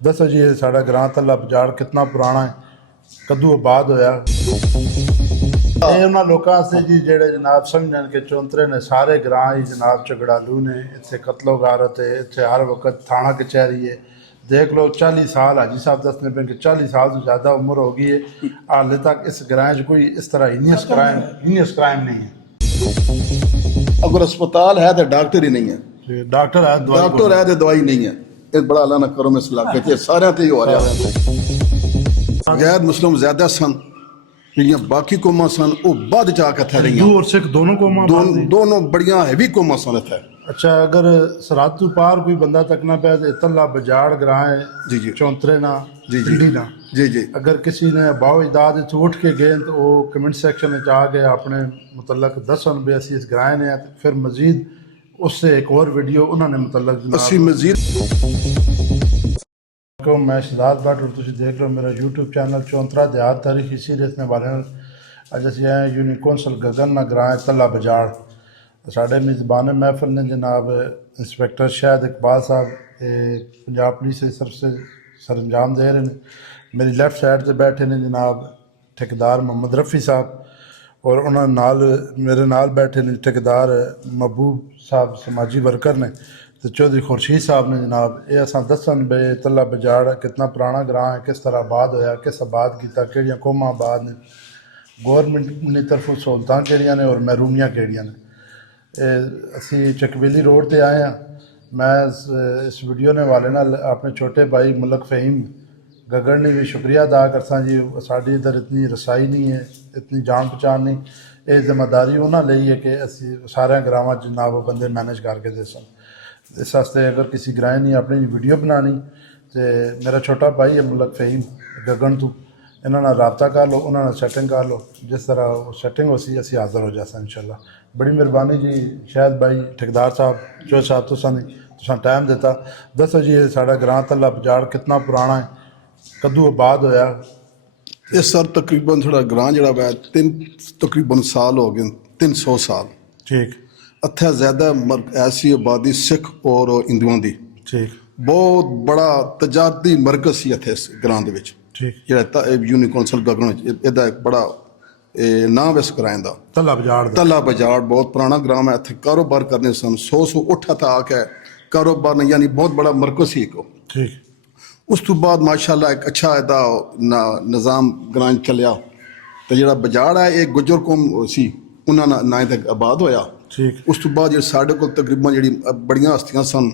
दसो जी साड़ा ग्रां तला बाजार कितना पुराना है, कदू आबाद होया। ਇਹ ਉਹਨਾਂ ਲੋਕਾਂ ਵਾਸਤੇ ਜੀ ਜਿਹੜੇ ਜਨਾਬ ਸਮਝਣ ਕਿ ਚੌਂਤਰੇ ਨੇ ਸਾਰੇ ਗ੍ਰਾਂ ਹੀ ਜਨਾਬ ਝਗੜਾਲੂ ਨੇ, ਇੱਥੇ ਕਤਲੋ ਗਾਰਤ ਹੈ, ਇੱਥੇ ਹਰ ਵਕਤ ਥਾਣਾ ਕਚਹਿਰੀ है। देख लो 40 साल हाजी साहब दसने पे कि 40 साल से ज़्यादा उम्र हो गई है, हाले तक इस ग्रां च कोई इस तरह हीनियस क्राइम नहीं है। अगर अस्पताल है तो डॉक्टर ही नहीं है, डॉक्टर है तो दवाई नहीं है। ये बड़ा अल्लाह ना करो इस इलाके च सारे ते ही हो रहा। गैर मुस्लिम ज्यादा सन, ਜਿਹੜੀਆਂ ਬਾਕੀ ਕੌਮਾਂ ਸਨ ਉਹ ਬਾਅਦ ਚ ਆ ਕੇ ਇੱਥੇ ਰਹੀਆਂ। हिंदू और सिख दोनों कौमां दोनों बड़ियां हैवी कौमां सन ਇੱਥੇ। अच्छा, अगर सरहद तो पार कोई बंदा तकना पे तो तला बजाड़ ग्रां है जी जी चौंतरे ना जी जी पिंडी ना जी जी। अगर किसी ने बाओ इदाद उठ के गए तो वो कमेंट सेक्शन में आ गए अपने मुतलक दसन भी असी इस ग्रां ने, फिर मजीद उससे एक और वीडियो उन्होंने मुतलक असी मजीद मैं शहजाद भट्ट और तुम देख लो मेरा यूट्यूब चैनल चौंतरा देहात तारीखी सीरीज ने वाले अज असी आए यूनिक कौंसल गगन ना ग्रां तला बजाड़। साढ़े मेज़बान महफिल ने जनाब इंस्पैक्टर शाहिद इकबाल साहब पंजाब पुलिस की तरफ से सर अंजाम दे रहे हैं। मेरी लैफ्ट साइड से बैठे ने जनाब ठेकेदार मोहम्मद रफ़ी साहब और उन्होंने नाल मेरे नाल बैठे ने ठेकेदार महबूब साहब समाजी वर्कर ने तो चौधरी खुर्शीद साहब ने। जनाब ये असा दसन बे तला बजाड़ कितना पुराना ग्रां है, किस तरह आबाद होया, किस आबाद किया, कि कौमां आबाद ने, गौरमेंट की तरफों सहूलतां केड़ियां ने और महरूमियां केड़ियां ने। असी चकबेली रोड पर आए हैं। मैं इस वीडियो ने वाले नाल अपने छोटे भाई मुलक फ़हीम गगन ने भी शुक्रिया अदा करसा जी, साड़ी इधर इतनी रसाई नहीं है, इतनी जान पहचान नहीं, ये जिम्मेदारी उन्होंने ली है कि असी सारे ग्रावां जनाब बंदे मैनेज करके दे सन। इस वास्ते अगर किसी ग्रां ने अपनी वीडियो बनानी तो मेरा छोटा भाई है मुलक फ़हीम गगन तू इन्होंने रबता कर लो, उन्होंने सैटिंग कर लो, जिस तरह वो सैटिंग हो सी असी हाज़र हो जासा इंशाल्लाह। बड़ी मेहरबानी जी शायद भाई ठेकेदार साहब चौधरी साहब तुसा टाइम दिता। दसो जी साड़ा ग्रां तला बजाड़ कितना पुराना है, कदू आबाद होया। इस सर तकरीबन थोड़ा ग्रां जड़ा वै तकरीबन साल हो गए 300 साल। ठीक। इत्थे ज्यादा ऐसी आबादी सिख और हिंदुओं की। ठीक। बहुत बड़ा तजारती मरकज सी इत्थे इस ग्रां दे विच। ठीक। जेड़ा यूनिक कौंसल गगन इहदा एक बड़ा नाम इस ग्रां दा तला बजाड़ बहुत पुराना ग्रां है। इत्थे कारोबार करने सन 100 उठा था आके कारोबार ने, यानी बहुत बड़ा मरकज सी एक। ठीक। उस तो बाद माशाअल्लाह एक अच्छा इहदा निज़ाम ग्रां चलिया तो जेड़ा बजाड़ है ये गुजर कौम सी उन्होंने ना तक आबाद होया। ठीक। उस तो बाद साढ़े को तकरीबन जी बड़िया हस्तियां सन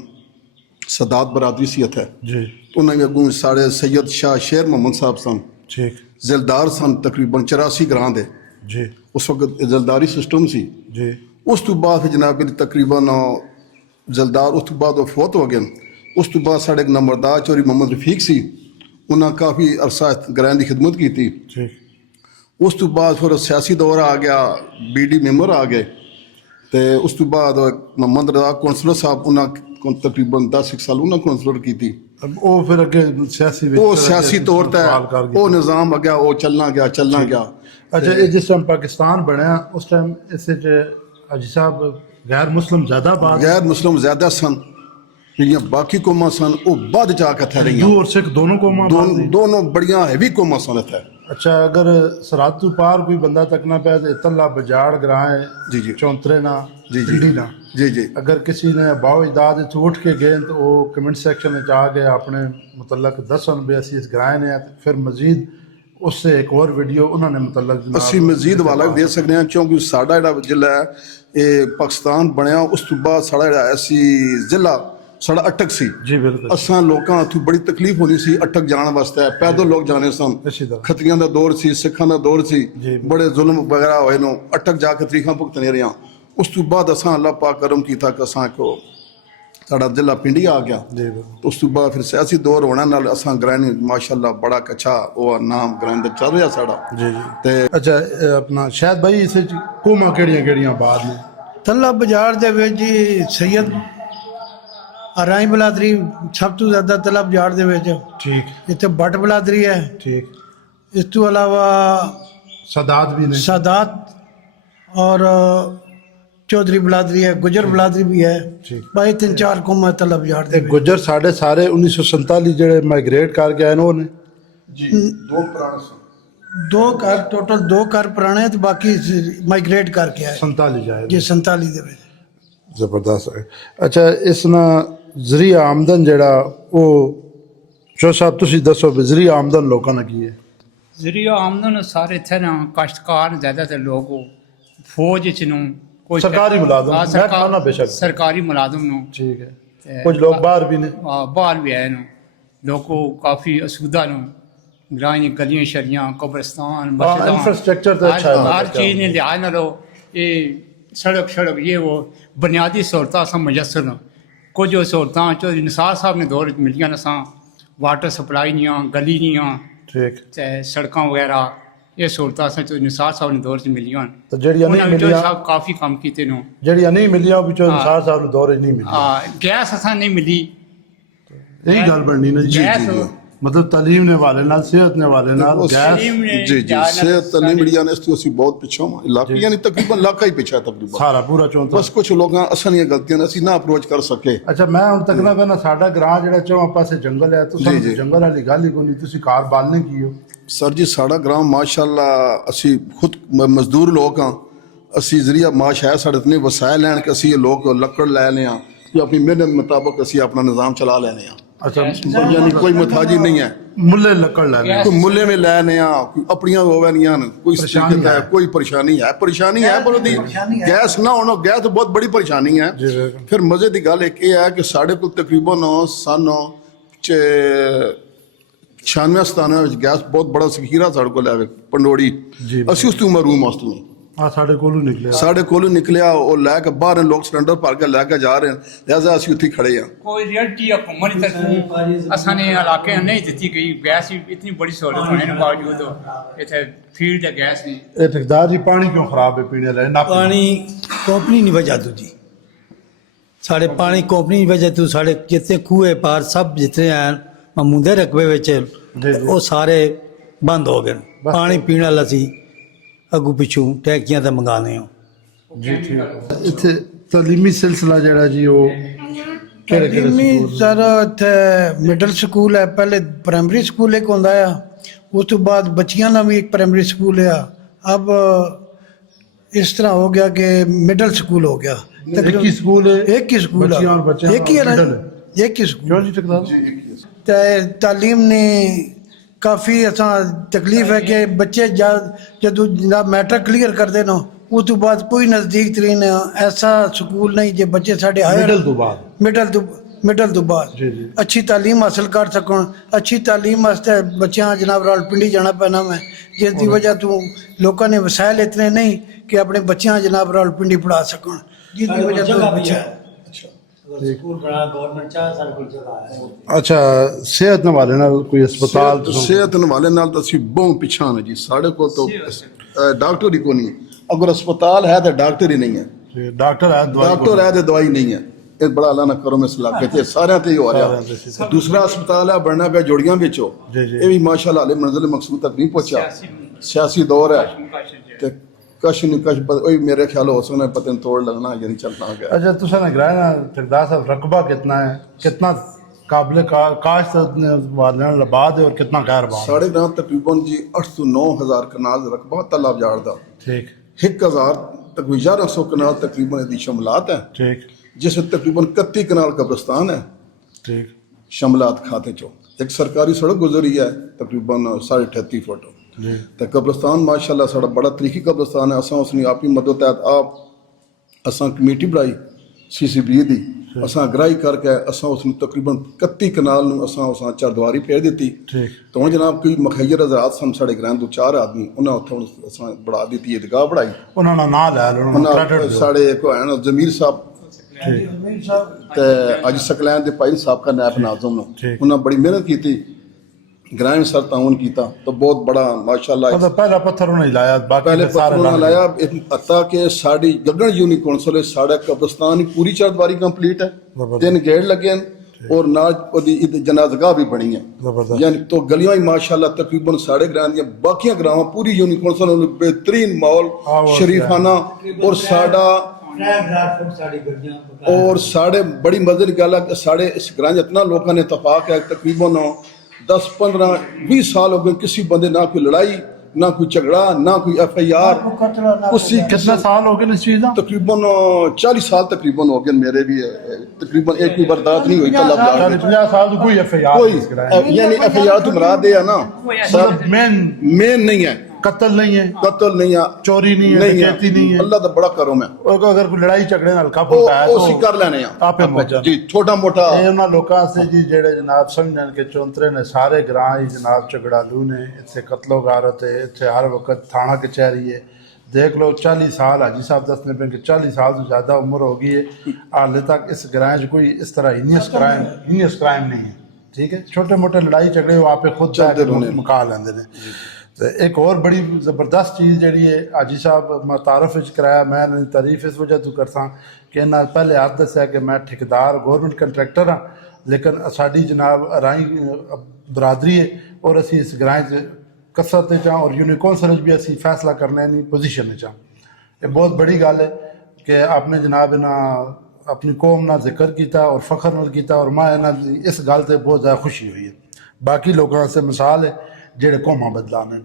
सदात बरादरी सी इत्थे जी, उन्होंने अगू साढ़े सैयद शाह शेर मोहम्मद साहब सन। ठीक। जलदार सन तकरीबन 84 ग्रां दे जी, उस वक्त जलदारी सिस्टम सी जी। उस तो बाद जनाब तकरीबन जलदार उस तो बाद फौत हो गए। उस तो बाद साढ़े नंबरदार चौधरी मोहम्मद रफीक सी, उन्हें काफ़ी अरसा ग्रां की खिदमत की थी। ठीक। उस तो बाद फिर सियासी दौर आ गया, BD मैंबर आ गए तो उस तो बाद मोहम्मद रजा कौंसलर साहब उन्हें तकरीबन 10 साल उन्हें कौंसलर की थी। वो फिर अगे सियासी तौर पर वो निज़ाम अग्या वो चलना गया। अच्छा, ये जिस टाइम पाकिस्तान बनया उस टाइम इस हाजी साहब गैर मुस्लिम ज़्यादा सन, ਜਿਹੜੀਆਂ ਬਾਕੀ ਕੌਮਾਂ ਸਨ ਉਹ ਬਾਅਦ ਚ ਆ ਕੇ ਇੱਥੇ ਰਹੀਆਂ। हिंदू और सिख दोनों कौमां दोनों बड़ियां हैवी कौमां सन ਇੱਥੇ। अच्छा, अगर सरहद तो पार कोई बंदा तकना पे तो तला बजाड़ ग्रां है जी जी चौंतरे ना जी पिंडी ना जी जी। अगर किसी ने बाओ इदाद उठ के गए तो वो कमेंट सेक्शन में आ गए अपने मुतलक दसन भी असी इस ग्रां ने, फिर मजीद उससे एक और वीडियो उन्होंने मुतलक ਅਸੀਂ ਮਜ਼ੀਦ ਵਾਲਾ ਵੀ ਦੇ ਸਕਦੇ ਹਾਂ ਕਿਉਂਕਿ ਸਾਡਾ ਜਿਹੜਾ ਜ਼ਿਲ੍ਹਾ ਹੈ ਇਹ ਪਾਕਿਸਤਾਨ ਬਣਿਆ ਉਸ ਤੋਂ ਬਾਅਦ ਸਾਡਾ ਜਿਹੜਾ ਐਸੀ ਜ਼ਿਲ੍ਹਾ ਸਾਡਾ अटक सी। जी बिल्कुल। असां लोकां उत्थों बड़ी तकलीफ होनी सी अटक जाने वास्ते, पैदल लोग जाने सन। खत्रियां दा दौर सी, सिखां दा दौर सी, बड़े जुल्म वगैरह होए नो अटक जाके तरीखां भुगतने रहियां। उस तो बाद असां अल्लाह पाक करम कीता कि असां को साड़ा जिला पिंडी आ गया। उस तो बाद फिर सियासी दौर होने नाल असां ग्रां माशाअल्लाह बड़ा अच्छा वो नाम ग्रां दा चल रहा साड़ा। जी जी। ते अच्छा, अपना शायद भाई इस कौमां केड़ियां बाद ने तला बजाड़ दे विच जी सैयद राई बलादरी सब तो ज़्यादा तला बजाड़ दे विच। ठीक। इत्थे बट बलादरी है। ठीक। इस तो अलावा सादात भी ने, सादात और चौधरी बलादरी है, गुजर बलादरी भी है। ठीक। भाई 3-4 कौमां तला बाजार दे ਇਹ ਗੁੱਜਰ ਸਾਡੇ ਸਾਰੇ 1947 ਜਿਹੜੇ ਮਾਈਗ੍ਰੇਟ ਕਰਕੇ ਆਏ ਨੇ ਉਹਨੇ ਜੀ ਦੋ ਪੁਰਾਣੇ ਸਨ। दो घर टोटल 2 घर पुराने तो बाकी माइग्रेट करके आए 47 ਜਾਏ जी 47 ਦੇ ਵਿੱਚ। ਜ਼ਬਰਦਸਤ ਹੈ। ਅੱਛਾ ਇਸ ਨਾਲ ਜ਼ਰੀਆ ਆਮਦਨ ਜਿਹੜਾ ਉਹ ਜੋ ਸਾਹਿਬ ਤੁਸੀਂ ਦੱਸੋ ਵੀ ਜ਼ਰੀਆ ਆਮਦਨ ਲੋਕਾਂ ਦਾ ਕੀ ਹੈ? ਜ਼ਰੀਆ ਆਮਦਨ ਸਾਰੇ ਇੱਥੇ ਨਾ ਕਾਸ਼ਤਕਾਰ ਜ਼ਿਆਦਾਤਰ ਲੋਕ ਉਹ ਫੌਜ ਚ ਨੂੰ ਕੋਈ ਸਰਕਾਰੀ ਮੁਲਾਜ਼ਮ, ਹਾਂ, ਮੈਂ ਕਹਿੰਦਾ ਬੇਸ਼ੱਕ। ਸਰਕਾਰੀ ਮੁਲਾਜ਼ਮ ਨੂੰ ਠੀਕ ਹੈ। ਕੁਝ ਲੋਕ ਬਾਹਰ ਵੀ ਨੇ। ਬਾਹਰ ਵੀ ਆਏ ਨੂੰ ਲੋਕੋ ਕਾਫੀ ਅਸੂਦਾ ਨੂੰ ਗਰਾਂ ਦੀਆਂ ਗਲੀਆਂ ਸ਼ਰੀਆਂ ਕਬਰਸਤਾਨ ਮਸਜਿਦਾਂ infrastructure ਤਾਂ ਅੱਛਾ ਹੈ। ਹਰ ਚੀਜ਼ ਨੇ ਲਿਆ ਨਾ ਲੋ ਇਹ ਸੜਕ ਇਹ ਉਹ ਬੁਨਿਆਦੀ ਸਹੂਲਤਾਂ ਸਭ ਮੁਯੱਸਰ ਨੇ। ਕੁਝ ਉਹ ਸਹੂਲਤਾਂ ਚੌਧਰੀ ਨਿਸਾਰ ਸਾਹਿਬ ਨੇ ਦੌਰ 'ਚ ਮਿਲੀਆਂ ਨੇ ਸਾਂ ਵਾਟਰ ਸਪਲਾਈ ਦੀਆਂ ਗਲੀ ਦੀਆਂ ਠੀਕ। ਤੇ ਸੜਕਾਂ ਵਗੈਰਾ ਇਹ ਸਹੂਲਤਾਂ ਸਾਨੂੰ ਚੌਧਰੀ ਨਿਸਾਰ ਸਾਹਿਬ ਨੇ ਦੌਰ 'ਚ ਮਿਲੀਆਂ। ਤੇ ਜਿਹੜੀਆਂ ਨਹੀਂ ਉਹਨਾਂ ਵਿੱਚੋਂ ਮਿਲੀਆਂ ਸਾਹਿਬ ਕਾਫੀ ਕੰਮ ਕੀਤੇ ਨੂੰ। ਜਿਹੜੀਆਂ ਨਹੀਂ ਮਿਲੀਆਂ ਉਹ ਵਿੱਚੋਂ ਹਾਂ। ਨਿਸਾਰ ਸਾਹਿਬ ਨੂੰ ਦੌਰੇ ਨਹੀਂ ਮਿਲੀ। ਗੈਸ ਅਸਾਂ ਨਹੀਂ ਮਿਲੀ। ਇਹੀ ਗੱਲ ਬਣਨੀ ਨਾ ਜੀ। ਗੈਸ ਮਤਲਬ ਤਾਲੀਮ ਨੇ ਵਾਲੇ ਨਾਲ ਸਿਹਤ ਨੇ ਵਾਲੇ ਨਾਲ ਉਸ- ਗੈਸ ਤਾਲੀਮ ਨੇ ਜੀ ਜੀ ਜਾਨ ਸਿਹਤ ਸਾਡੀ- ਨਹੀਂ ਮਿਲੀ ਇਸ ਤੋਂ ਅਸੀਂ ਬਹੁਤ ਪਿੱਛੋਂ ਹਾਂ। ਇਲਾਕੇ ਯਾਨੀ ਤਕਰੀਬਨ ਇਲਾਕਾ ਹੀ ਪਿੱਛਾ ਤਕਰੀਬਨ। ਸਾਰਾ ਪੂਰਾ ਚੌਂਤਰਾ। ਬਸ ਕੁਝ ਲੋਕਾਂ ਅਸਾਂ ਗਲਤੀਆਂ ਨੇ ਅਸੀਂ ਨਾ ਅਪਰੋਚ ਕਰ ਸਕੇ। ਅੱਛਾ ਮੈਂ ਹੁਣ ਤੱਕ ਨਾ ਕਹਿੰਦਾ ਸਾਡਾ ਗ੍ਰਾਂ ਜਿਹੜਾ ਚੌਂ ਪਾਸੇ ਜੰਗਲ ਹੈ ਤੁਸੀਂ ਜੀ, ਜੀ। ਜੰਗਲ ਵਾਲੀ ਗੱਲ ਹੀ ਕੋਈ ਨਹੀਂ। ਤੁਸੀਂ ਕਾਰ ਬਾਲਨੇ ਕੀ ਹੋ? ਸਰ ਜੀ ਸਾਡਾ ਗ੍ਰਾਮ ਮਾਸ਼ਾਅੱਲਾ ਅਸੀਂ ਖੁਦ ਮਜ਼ਦੂਰ ਲੋਕ ਹਾਂ। ਅਸੀਂ ਜ਼ਰੀਆ ਮਾਸ਼ ਹੈ ਸਾਡੇ ਇਤਨੇ ਵਸਾਇਲ ਲੈਣ ਕਿ ਅਸੀਂ ਇਹ ਲੋਕ ਲੱਕੜ ਲੈ ਲੈਂ ਆ ਜਾਂ ਆਪਣੀ ਮਿਹਨਤ ਮੁਤਾਬਕ ਅਸੀਂ ਆਪਣਾ ਨਿਜ਼ਾਮ ਚਲਾ ਲੈਨੇ ਆ। ਅੱਛਾ ਯਾਨੀ ਕੋਈ ਮੁਤਾਜੀ ਨਹੀਂ ਹੈ। ਮੁੱਲੇ ਲੱਕੜ ਲੈ ਲੈ। ਕੋਈ ਮੁੱਲੇ ਵਿੱਚ ਲੈਨੇ ਆ ਕੋਈ ਆਪਣੀਆਂ ਹੋਵੇ ਨਹੀਂ ਹਨ ਕੋਈ ਪਰੇਸ਼ਾਨੀ ਦਿੱਕਤ ਹੈ ਹੈ। ਕੋਈ ਪਰੇਸ਼ਾਨੀ ਹੈ ਪਰ ਉਹਦੀ ਗੈਸ ਨਾ ਹੋਣਾ ਗੈਸ ਤਾਂ ਬਹੁਤ ਬੜੀ ਪਰੇਸ਼ਾਨੀ ਹੈ। ਜੀ ਬਿਲਕੁਲ। ਫਿਰ ਮਜ਼ੇ ਦੀ ਗੱਲ ਇੱਕ ਇਹ ਹੈ ਕਿ ਸਾਡੇ ਕੋਲ ਤਕਰੀਬਨ ਸਨ 96-97 ਵਿੱਚ ਗੈਸ ਬਹੁਤ ਬੜਾ ਜ਼ਖੀਰਾ ਸਾਡੇ ਕੋਲ ਹੈ ਪੰਡੋੜੀ। ਜੀ। ਅਸੀਂ ਉਸ ਤੋਂ ਮहरूਮ ਉਸ ਤੋਂ ਆ ਸਾਡੇ ਕੋਲੋਂ ਨਿਕਲਿਆ। ਸਾਡੇ ਕੋਲੋਂ ਨਿਕਲਿਆ ਉਹ ਲੈ ਕੇ ਬਾਹਰ ਲੋਕ ਸਿਲੰਡਰ ਭਰ ਕੇ ਲੈ ਕੇ ਜਾ ਰਹੇ ਹਨ। ਲਿਹਾਜ਼ਾ ਅਸੀਂ ਉੱਥੇ ਖੜੇ ਹਾਂ। कोई रियलिटी या घूमने तक असाने इलाके नहीं दी गई गैस ही इतनी बड़ी सहूलत होने के बावजूद इतने फील्ड है गैस नहीं। ਇਹ ਠੇਕੇਦਾਰ ਜੀ ਪਾਣੀ ਕਿਉਂ ਖਰਾਬ ਹੈ ਪੀਣੇ ਲਈ? ਨਾ पानी कंपनी नहीं वजह तू जी साढ़े पानी कंपनी की वजह तू साढ़े जितने खूहे पार सब जितने हैं महमूदे रकबे ਵਿੱਚ जी। ਉਹ ਸਾਰੇ ਬੰਦ ਹੋ ਗਏ। बस। ਪਾਣੀ ਪੀਣ ਵਾਲਾ ਸੀ ਅੱਗੂ ਪਿੱਛੋਂ ਟੈਂਕੀਆਂ ਤੇ ਮੰਗਾਉਂਦੇ ਹਾਂ। ਜੀ ਠੀਕ। ਇੱਥੇ ਤਾਲੀਮੀ ਸਿਲਸਿਲਾ ਜਿਹੜਾ ਜੀ ਉਹ ਕਿਹੜੇ ਤਾਲੀਮੀ ਸਕੂਲ? ਸਰ ਇੱਥੇ ਮਿਡਲ ਸਕੂਲ ਹੈ, ਪਹਿਲੇ ਪ੍ਰਾਇਮਰੀ ਸਕੂਲ ਇੱਕ ਹੁੰਦਾ ਆ, ਉਸ ਤੋਂ ਬਾਅਦ ਬੱਚਿਆਂ ਦਾ ਵੀ ਇੱਕ ਪ੍ਰਾਇਮਰੀ ਸਕੂਲ ਆ। ਅਬ ਇਸ ਤਰ੍ਹਾਂ ਹੋ ਗਿਆ ਕਿ ਮਿਡਲ ਸਕੂਲ ਹੋ ਗਿਆ। ਇੱਕ ਹੀ ਸਕੂਲ ਹੈ? ਇੱਕ ਹੀ ਸਕੂਲ ਬੱਚਿਆਂ ਔਰ ਬੱਚਿਆਂ ਇੱਕ ਹੀ ਹੈ ਨਾ, middle ਹੈ। ਇੱਕ ਹੀ ਸਕੂਲ। ਕਿਉਂ ਜੀ ਠੇਕੇਦਾਰ? ਤੇ ਤਾਲੀਮ ਨੇ ਕਾਫੀ ਅਸਾਂ ਤਕਲੀਫ ਹੈ ਕਿ ਬੱਚੇ ਜਦੋਂ ਜਨਾਬ ਮੈਟ੍ਰਿਕ ਕਲੀਅਰ ਕਰਦੇ ਨਾ ਉਸ ਤੋਂ ਬਾਅਦ ਕੋਈ ਨਜ਼ਦੀਕ ਤਰੀਨ ਐਸਾ ਸਕੂਲ ਨਹੀਂ ਜੇ ਬੱਚੇ ਸਾਡੇ ਮਿਡਲ ਤੋਂ ਬਾਅਦ। ਮਿਡਲ ਤੋਂ ਬਾਅਦ ਜੀ, ਜੀ। ਅੱਛੀ ਤਾਲੀਮ ਹਾਸਲ ਕਰ ਸਕਣ। ਅੱਛੀ ਤਾਲੀਮ ਵਾਸਤੇ ਬੱਚਿਆਂ ਜਨਾਬ ਰਾਵਲਪਿੰਡੀ ਜਾਣਾ ਪੈਣਾ ਮੈਂ, ਜਿਸ ਦੀ ਵਜ੍ਹਾ ਤੋਂ ਲੋਕਾਂ ਨੇ ਵਸਾਇਲ ਇਤਨੇ ਨਹੀਂ ਕਿ ਆਪਣੇ ਬੱਚਿਆਂ ਜਨਾਬ ਰਾਵਲਪਿੰਡੀ ਪੜ੍ਹਾ ਸਕਣ, ਜਿਸ ਦੀ ਵਜ੍ਹਾ ਤੋਂ ਬੱਚਾ ਸਕੂਲ ਬਣਾ ਗਵਰਨਮੈਂਟ ਚਾਹ ਸਾਡੇ ਕੋਲ ਜਗ੍ਹਾ ਹੈ। ਅੱਛਾ ਸਿਹਤ ਵਾਲੇ ਨਾਲ ਕੋਈ ਹਸਪਤਾਲ ਸਿਹਤ ਵਾਲੇ ਨਾਲ ਤਾਂ ਅਸੀਂ ਬਹੁਤ ਪਿੱਛਾ ਨੇ ਜੀ। ਸਾਡੇ ਕੋਲ ਤਾਂ ਡਾਕਟਰ ਹੀ ਕੋਈ ਨਹੀਂ। ਅਗਰ ਹਸਪਤਾਲ ਹੈ ਤਾਂ ਡਾਕਟਰ ਹੀ ਨਹੀਂ ਹੈ। ਜੀ, ਡਾਕਟਰ ਹੈ ਦਵਾਈ ਡਾਕਟਰ ਹੈ ਤੇ ਦਵਾਈ ਨਹੀਂ ਹੈ। ਇਹ ਬੜਾ ਅੱਲਾ ਨਾ ਕਰੋ ਇਸ ਇਲਾਕੇ ਤੇ ਸਾਰਿਆਂ ਤੇ ਹੀ ਹੋ ਰਿਹਾ। ਸਾਰਿਆਂ ਤੇ ਸੀ। ਦੂਸਰਾ ਹਸਪਤਾਲ ਹੈ ਬਣਨਾ ਪਿਆ ਜੋੜੀਆਂ ਵਿੱਚੋਂ। ਜੀ, ਜੀ। ਇਹ ਵੀ ਮਾਸ਼ਾਅੱਲਾ ਹਾਲੇ ਮੰਜ਼ਿਲ ਮਕਸੂਦ ਤੱਕ ਨਹੀਂ ਪਹੁੰਚਿਆ। ਸਿਆਸੀ ਦੌਰ ਹੈ ਤੇ ਕਸ਼ ਨਹੀਂ ਕਸ਼ ਉਹ ਮੇਰੇ ਖਿਆਲ ਹੋ ਸਕਦਾ ਪਤਨ ਤੋੜ लगना यानी चलना गया। अच्छा तुसा ने गिराया ना ठेकेदार साहब रकबा कितना है, कितना काबिल काश्त वाले लबाद है और कितना गैर बाद? साढ़े ग्राम तकरीबन जी 8 ਤੋਂ 9000 ਕਨਾਲ ਰਕਬਾ ਤਲਾਬ ਜਾੜ ਦਾ। ठीक 1000 ਤਕਰੀਬਨ 1100 ਕਨਾਲ ਤਕਰੀਬਨ ਦੀ ਸ਼ਮਲਾਤ ਹੈ, ठीक ਜਿਸ ਵਿੱਚ ਤਕਰੀਬਨ 31 ਕਨਾਲ ਕਬਰਸਤਾਨ ਹੈ। ठीक ਸ਼ਮਲਾਤ ਖਾਤੇ ਚੋਂ ਇੱਕ ਸਰਕਾਰੀ ਸੜਕ ਗੁਜ਼ਰੀ ਹੈ ਤਕਰੀਬਨ 38.5 ਫੁੱਟ जी ਤੇ ਕਬਰਸਤਾਨ ਮਾਸ਼ਾਅੱਲਾ ਸਾਡਾ ਬੜਾ ਤਰੀਖੀ ਕਬਰਸਤਾਨ ਹੈ। ਅਸਾਂ ਉਸਨੇ ਆਪਣੀ ਮਦਦ ਤਹਿਤ ਆਪ ਅਸਾਂ ਕਮੇਟੀ ਬਣਾਈ CCB ਦੀ। ਅਸਾਂ ਅਗਰਾਈ ਕਰਕੇ ਅਸਾਂ ਉਸ ਨੂੰ ਤਕਰੀਬਨ 31 ਕਨਾਲ ਨੂੰ ਅਸਾਂ ਚਰਦਵਾਰੀ ਫੇਰ ਦਿੱਤੀ। ठीक ਤਾਂ ਜਨਾਬ ਕੋਈ ਮਖੈਰ ਹਜ਼ਰਾਤ ਸਨ ਸਾਡੇ ਗ੍ਰਾਂ ਤੋਂ 4 ਆਦਮੀ ਉਹਨਾਂ ਉੱਥੇ ਅਸਾਂ ਬਣਾ ਦਿੱਤੀ ਈਦਗਾਹ ਬਣਾਈ। उन्होंने ना ले लो ਉਹਨਾਂ क्रेडिट ਸਾਡੇ ਕੋ ਹਨ ਜ਼ਮੀਰ ਸਾਹਿਬ ठीक ਤੇ ਅੱਜ ਸਕਲੈਨ ਦੇ ਭਾਈ ਸਾਹਿਬ ਦਾ ਨਾਇਬ ਨਾਜ਼ਮ ਨੂੰ ਠੀਕ। ਉਹਨਾਂ ਬੜੀ ਮਿਹਨਤ ਕੀਤੀ ਗ੍ਰਾਂ ਸਰ ਤਾਉਨ ਕੀਤਾ ਤਾਂ ਬਹੁਤ ਬੜਾ ਮਾਸ਼ਾਅੱਲਾ। मतलब पहला पत्थर उन्होंने लाया बाकी पहले के सारे पत्थर लग लाया अता के साड़ी गगन यूनी कौंसल साढ़ा कब्रस्तान की पूरी चरदवारी कंप्लीट है। जबरदस्त। 3 गेट लगे हैं और नाल ओदी जनाजगाह भी बनी है। जबरदस्त। यानी तो गलियां ही माशाल्लाह तकरीबन साढ़े ग्रां दी बाकी ग्रां पूरी यूनी कौंसल बेहतरीन माहौल हाँ, वो शरीफाना और साडा 3000 फुट साड़ी गड्डियां और साढ़े बड़ी मजे की गल है कि साढ़े इस ग्रां इतना लोगों ने इतफाक है तकरीबन 10-15-20 साल हो गए किसी बंदे ना कोई लड़ाई ना कोई झगड़ा ना कोई FIR उसी कितने साल हो गए इस चीज़ का? तकरीबन 40 साल तकरीबन हो गए मेरे भी तकरीबन एक भी बर्दाश्त नहीं हुई तलब 40-50 साल तो कोई FIR कोई यानी FIR तो मरा दे है ना मेन नहीं है कत्ल नहीं है, कत्ल नहीं है चोरी नहीं है, डकैती नहीं है। अल्लाह दा बड़ा करम है और अगर कोई लड़ाई झगड़े ਨਾਲ ਹਲਕਾ ਫੁਲਕਾ ਹੈ ਉਹ ਅਸੀਂ ਕਰ ਲੈਣੇ ਆ ਆਪੇ ਮੋਜਾ ਜੀ ਛੋਟਾ ਮੋਟਾ ਇਹ ਉਹਨਾਂ ਲੋਕਾਂ ਸੇ ਜੀ ਜਿਹੜੇ ਜਨਾਬ ਸਮਝਣ ਕਿ ਚੌਂਤਰੇ ਨੇ ਸਾਰੇ ਗ੍ਰਾਂ ਹੀ ਜਨਾਬ ਝਗੜਾਲੂ ਨੇ ਇੱਥੇ ਕਤਲੋ ਗਾਰਤ ਹੈ ਇੱਥੇ ਹਰ ਵਕਤ ਥਾਣਾ ਕਚਹਿਰੀ है देख लो 40 साल हाजी साहब दसने पे कि 40 साल से ज़्यादा उम्र हो गई है हाले तक इस ग्रां कोई इस तरह हीनियस क्राइम नहीं है। ठीक है, छोटे मोटे लड़ाई झगड़े वो आपे खुद जाके मुका लेंदे ने। तो एक और बड़ी ज़बरदस्त चीज़ जी है हाजी साहब मैं तारफ कराया मैं तारीफ इस वजह तो करता कि इन्हें पहले हाथ दसिया कि मैं ठेकेदार गौरमेंट कंट्रैक्टर हाँ लेकिन साड़ी जनाब राई बरादरी है और असी इस ग्रां कसरत चाह और यूनिकॉन्सल भी असी फैसला करने की पोजीशन में चाह। ये बहुत बड़ी गल है कि आपने जनाब इन्हें अपनी कौम ना जिक्र किया और फख्र नाल किया और मैं इन्हें इस गल से बहुत ज़्यादा खुशी हुई है। बाकी लोगों से मिसाल है ਜਿਹੜੇ ਕੌਮਾਂ ਬਦਲਾਣੇ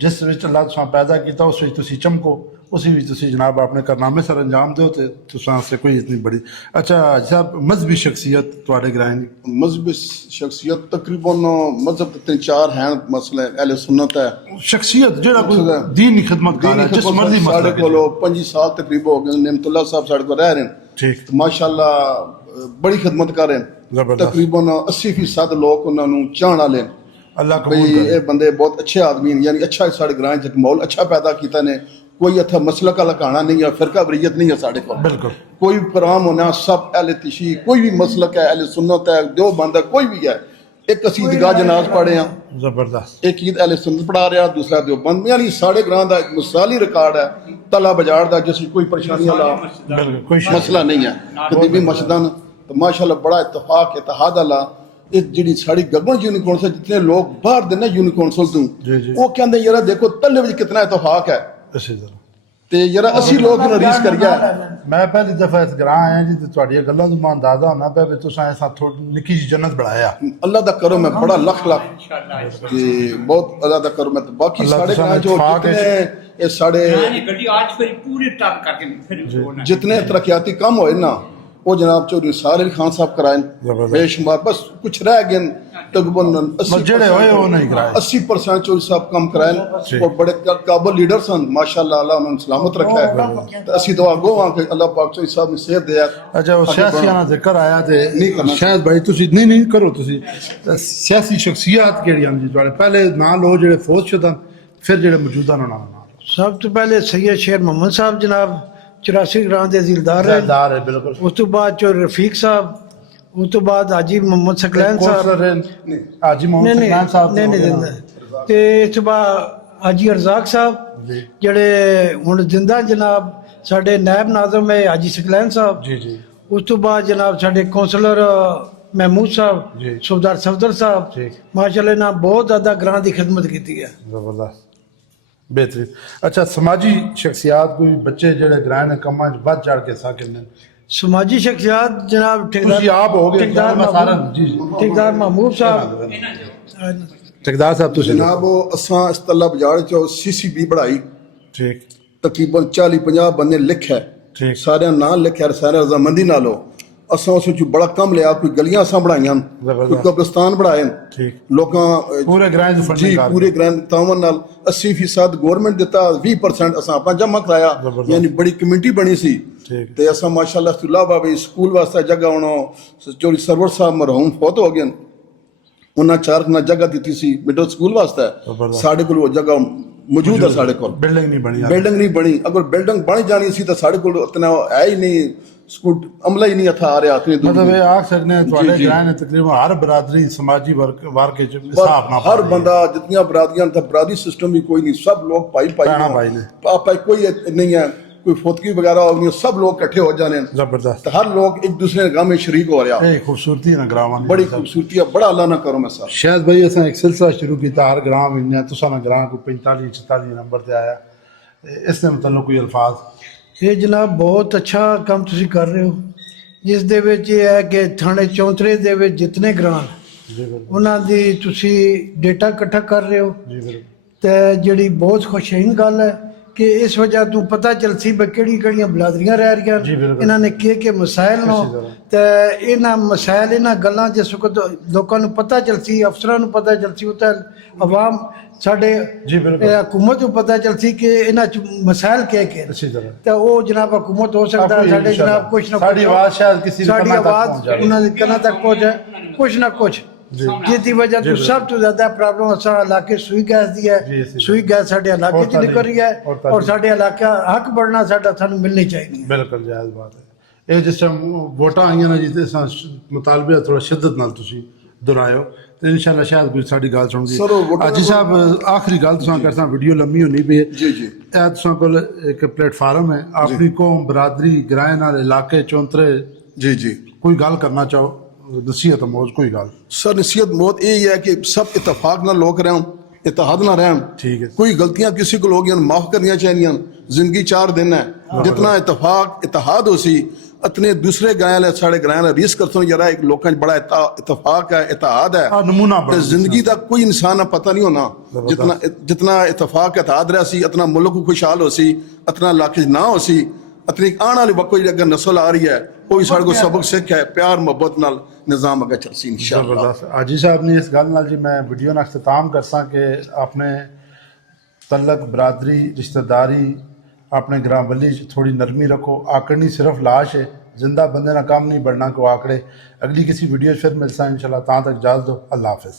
ਜਿਸ ਵਿੱਚ ਅੱਲਾਹ ਤੁਸਾਂ ਪੈਦਾ ਕੀਤਾ ਉਸ ਵਿੱਚ ਤੁਸੀਂ ਚਮਕੋ उसी भी तुसी जनाब अपने कारनामे सर अंजाम दो तो तुसां से कोई इतनी बड़ी। अच्छा साहब मजहबी शख्सियत तुहाडे ग्रां दी मजहबी शख्सियत तकरीबन मजहब ते चार हैं मसले अहले सुन्नत है शख्सियत जेड़ा कोई दीनी खिदमत कर जिस मर्जी साडे कोलो 25 साल तकरीबन हो गए नेमतुल्लाह साहब साडे को रह रहे हैं ठीक माशाअल्लाह बड़ी खिदमत कर रहे हैं तकरीबन 80% लोग उन्होंने चाहण वाले अल्लाह कबूल करे। ये बंदे बहुत अच्छे आदमी हैं यानी अच्छा साडे ग्रां च माहौल अच्छा पैदा कीता ने कोई इतना मसला का लगाना नहीं है फिरका वरीयत नहीं है साढ़े को बिल्कुल कोई प्रोग्राम होना सब अहले तिशी कोई भी मसलक है अहले सुन्नत है दो बंद है कोई भी है एक असी ईदगाह जनाज पढ़े हैं जबरदस्त एक ईद अहले सुन्नत पढ़ा रहा दूसरा दो बंद यानी साढ़े ग्रां का एक मिसाली रिकॉर्ड है तला बजाड़ का जिस कोई परेशानी वाला कोई मसला नहीं है कभी भी मस्जिदां तो माशाल्लाह बड़ा इत्तफाक इत्तेहाद वाला एक जी साड़ी गगन यूनिकॉन्सल जितने लोग बाहर देना यूनिकॉन्सल तू वो कहते यार देखो तले में कितना इत्तफाक है इसी तरह ਤੇ ਯਾਰ ਅਸੀਂ ਲੋਕ ਨੂੰ ਰੀਸ ਕਰੀਆ मैं पहली दफा इस ग्रां आया जी तो ਤੁਹਾਡੀਆਂ ਗੱਲਾਂ ਤੋਂ ਮੈਂ ਅੰਦਾਜ਼ਾ ਹੋਣਾ ਪਿਆ ਵੀ ਤੁਸੀਂ ਐਸਾ ਥੋੜੀ ਨਿੱਕੀ ਜਿਹੀ ਜੰਨਤ ਬਣਾਇਆ ਅੱਲਾ ਦਾ ਕਰਮ ਹੈ ਬੜਾ ਲੱਖ ਕਿ ਬਹੁਤ ਅੱਲਾ ਦਾ ਕਰਮ ਹੈ ਬਾਕੀ ਸਾਡੇ ਗਾਂ ਜੋ ਜਿਤਨੇ ਇਹ ਸਾਡੇ ਗੱਡੀ ਅੱਜ ਫਿਰ ਪੂਰੀ ਟਰਨ ਕਰਕੇ ਫਿਰ जितने तरक्याती काम होए ना वो जनाब चौधरी सारे खान साहब कराए बेशुमार बस कुछ रह गए तकरीबन 80% चौधरी साहब काम कराए और बड़े काबिल लीडर सन माशाल्लाह अल्लाह उन्होंने सलामत रखा है तो असी दुआ गो हां कि अल्लाह पाक चौधरी साहब ने सेहत दे। अच्छा वो सियासियां दा जिक्र आया ते शायद भाई तुसी नहीं करो तुसी सियासी शख्सियत केड़ियां जी तुहाडे पहले नाम लो जेड़े फौज शुदा फिर जेड़े मौजूदा नाम सब तो पहले सैयद शेर मोहम्मद साहब जनाब 84 ग्रां दे जिलदार है बिल्कुल उस तो बाद जो रफीक साहब उस तो बाद हाजी मोहम्मद सकलैन साहब हाजी मोहम्मद सकलैन साहब नहीं ते इस तो बाद हाजी अरजाक साहब जेड़े हुण जिंदा जनाब साडे नायब नाज़िम है हाजी सकलैन साहब जी जी उस तो बाद जनाब साडे कौंसलर महमूद साहब सूबेदार सफदर साहब माशाअल्लाह ना बहुत ज़्यादा ग्रां दी खिदमत की है जबरदस्त बेहतरीन। अच्छा समाजी शख्सियात कोई बच्चे जेड़े ग्रां ने कम्मां च बध चढ़ के साकिन ने समाजी शख्सियात जनाब तुसी आप हो गए ठेकेदार महमूद साहब ठेकेदार साहब तुसी जनाब असां इस तल्ला बाजार च CCB बढ़ाई ठीक तकरीबन 40-50 बंदे लिखे ठीक सारे नाम लिखे सारे रजामंदी नालो असां उस च बड़ा कम लिया कोई गलियां असां बढ़ाइयां कोई कब्रिस्तान बढ़ाए ठीक लोकां पूरे ग्रां च जी फंडिंग पूरे ग्रां तावन नाल 80% गवर्नमेंट दिता 20% असां अपना जमा कराया यानी बड़ी कमेटी बनी सी ते असां माशाअल्लाह तुल्ला बाबे स्कूल वास्ते जगह होनो चौधरी सरवर साहब मरहूम फौत हो गए उन्हें 4 कनाल जगह दी सी मिडल स्कूल वास्ते साढ़े को जगह मौजूद है साढ़े को बिल्डिंग नहीं बनी अगर बिल्डिंग बन जानी सी तो साढ़े को इतना है ही नहीं स्कूल अमला ही नहीं था आ रहा इतनी मतलब ये आख सकते हैं तुम्हारे ग्रां ने तकरीबन हर बरादरी समाजी वर्ग के हिसाब ना हर बंदा जितनी बरादरियां था बरादरी सिस्टम भी कोई नहीं सब लोग भाई ने आपा कोई नहीं है कोई फोतगी वगैरह होनी सब लोग इकट्ठे हो जाने जबरदस्त हर लोग एक दूसरे गांव में शरीक हो रहा खूबसूरती ना ग्रां बड़ी खूबसूरती है बड़ा अल्लाह ना करो मैं साहब शायद भाई असा एक सिलसिला शुरू किया हर ग्रां में तुसा ना ग्रां को 45-44 नंबर ते आया इसने मतलब कोई अल्फाज ਇਹ ਜਨਾਬ ਬਹੁਤ ਅੱਛਾ ਕੰਮ ਤੁਸੀਂ ਕਰ ਰਹੇ ਹੋ, ਜਿਸ ਦੇ ਵਿੱਚ ਇਹ ਹੈ ਕਿ ਥਾਣੇ ਚੌਂਤਰੇ ਦੇ ਵਿੱਚ ਜਿਤਨੇ ਗ੍ਰਾਂ ਜੀ ਬਿਲਕੁਲ ਉਹਨਾਂ ਦੀ ਤੁਸੀਂ ਡੇਟਾ ਇਕੱਠਾ ਕਰ ਰਹੇ ਹੋ। ਜੀ ਬਿਲਕੁਲ ਤੇ ਜਿਹੜੀ ਬਹੁਤ ਖੁਸ਼ੀਨ ਗੱਲ ਹੈ ਕਿ ਇਸ ਵਜ੍ਹਾ ਤੋਂ ਪਤਾ ਚੱਲ ਸੀ ਵੀ ਕਿਹੜੀ ਕਿਹੜੀਆਂ ਬਲਾਦਰੀਆਂ ਰਹਿ ਰਹੀਆਂ ਜੀ ਬਿਲਕੁਲ। ਇਹਨਾਂ ਨੇ ਕਿ ਮਸਾਇਲ ਇਸੇ ਨੂੰ ਤਰ੍ਹਾਂ। ਤੇ ਇਹਨਾਂ ਮਸਾਇਲ ਇਹਨਾਂ ਗੱਲਾਂ ਜਿਸ ਵਕਤ ਲੋਕਾਂ ਨੂੰ ਪਤਾ ਚੱਲ ਸੀ, ਅਫਸਰਾਂ ਨੂੰ ਪਤਾ ਚੱਲ ਸੀ, ਉਹ ਤਾਂ ਆਵਾਮ ਸਾਡੇ ਜੀ ਬਿਲਕੁਲ। ਹਕੂਮਤ ਨੂੰ ਪਤਾ ਚੱਲ ਸੀ ਕਿ ਇਹਨਾਂ ਚ ਮਸਾਇਲ ਕੀ ਇਸੇ ਤਰ੍ਹਾਂ ਤੇ ਉਹ ਜਨਾਬ ਹਕੂਮਤ ਹੋ ਸਕਦਾ ਆਪੋ ਹੀ ਸਾਡੇ ਇੰਸ਼ਾਅੱਲਾ। ਜਨਾਬ ਕੁਛ ਨਾ ਸਾਡੀ ਆਵਾਜ਼ ਸ਼ਾਇਦ ਕਿਸੇ ਦੇ ਸਾਡੀ ਕੰਨਾਂ ਤੱਕ ਆਵਾਜ਼ ਪਹੁੰਚ ਜਾਵੇ। ਉਹਨਾਂ ਦੇ ਕੰਨਾਂ ਤੱਕ ਪਹੁੰਚੇ ਕੁਛ ਨਾ ਕੁਛ, ਜਿਹਦੀ ਵਜ੍ਹਾ ਤੋਂ ਸਭ ਤੋਂ ਜ਼ਿਆਦਾ ਪ੍ਰੋਬਲਮ ਅਸਾਂ ਇਲਾਕੇ ਸੂਈ ਗੈਸ ਦੀ ਜੀ, ਹੈ। ਜੀ। ਸੂਈ ਗੈਸ ਸਾਡੇ ਇਲਾਕੇ ਔਰ 'ਚ ਨਿਕਲ ਰਹੀ ਹੈ ਔਰ ਤੁਹਾਡੀ- ਔਰ ਸਾਡੇ ਇਲਾਕਾ ਹੱਕ ਬਣਨਾ ਸਾਡਾ ਸਾਨੂੰ ਮਿਲਣੀ ਚਾਹੀਦੀ ਹੈ। ਬਿਲਕੁਲ ਜਾਇਜ਼ ਬਾਤ ਹੈ। ਇਹ ਜਿਸ ਟਾਈਮ ਵੋਟਾਂ ਆਈਆਂ ਨੇ ਜਿਸ ਤੇ ਮੁਤਾਲਬੇ ਥੋੜਾ ਸ਼ਿੱਦਤ ਨਾਲ ਤੁਸੀਂ ਦੁਹਰਾਇਓ ਤੇ ਇਨਸ਼ਾਅੱਲਾ ਸ਼ਾਇਦ ਕੋਈ ਸਾਡੀ ਗੱਲ ਸੁਣਦੀ। ਸਰ, ਉਹ ਵੋਟਾਂ ਹਾਜੀ ਸਾਹਿਬ ਆਖਰੀ ਗੱਲ ਤੁਸੀਂ ਕਰਸਾਂ, ਵੀਡੀਓ ਲੰਮੀ ਹੋਣੀ ਪਈ ਜੀ ਜੀ ਇਹ ਤੁਸੀਂ ਕੋਲ ਇੱਕ ਪਲੇਟਫਾਰਮ ਹੈ ਆਪਣੀ ਕੌਮ ਬਰਾਦਰੀ ਗ੍ਰਾਂ ਨਾਲ ਇਲਾਕੇ ਚੌਂਤਰੇ ਜੀ ਜੀ ਕੋਈ ਗੱਲ ਕਰਨਾ ਚਾਹੋ ਨਸੀਹਤ ਮੌਜ ਕੋਈ ਗੱਲ ਸਰ ਨਸੀहत बहुत यही है कि सब इतफाक ਨਾਲ ਲੋਕ ਰਹਿਣ इतिहाद ना रहन। ठीक है। कोई गलतियां किसी को लोग माफ करनी चाहिए। जिंदगी 4 दिन है, जितना इतफाक इतिहाद हो सी इतने दूसरे गायल साढ़े ग्रां रीस करते जरा एक लोगों बड़ा इतफाक है इतिहाद है नमूना ते जिंदगी का कोई इंसान पता नहीं होना। जितना जितना इतफाक इतिहाद रहा सी इतना मुल्क खुशहाल हो सी इतना इलाके ना हो सी इतनी आने वाली वक्त अगर नस्ल आ रही है वो भी साढ़े को सबक सिख है प्यार मोहब्बत नाल निजाम अगर चल सी इंशाअल्लाह। ਜ਼ਬਰਦਸਤ ਹਾਜੀ ਸਾਹਿਬ ਨੇ ਇਸ ਗੱਲ ਨਾਲ ਜੀ ਮੈਂ ਵੀਡੀਓ ਨਾਲ ਇਖਤਤਾਮ ਕਰਸਾਂ ਕਿ ਆਪਣੇ ਤਲਕ ਬਰਾਦਰੀ ਰਿਸ਼ਤੇਦਾਰੀ ਆਪਣੇ ਗ੍ਰਾਂ ਬੱਲੀ 'ਚ ਥੋੜੀ ਨਰਮੀ ਰੱਖੋ। ਆਕੜਨੀ ਸਿਰਫ ਲਾਸ਼ ਹੈ, जिंदा बंदे ना काम नहीं बढ़ना को आकड़े। अगली किसी वीडियो फिर मिलता है इंशाल्लाह। ता तक इजाज़त दो। अल्लाह हाफिज़।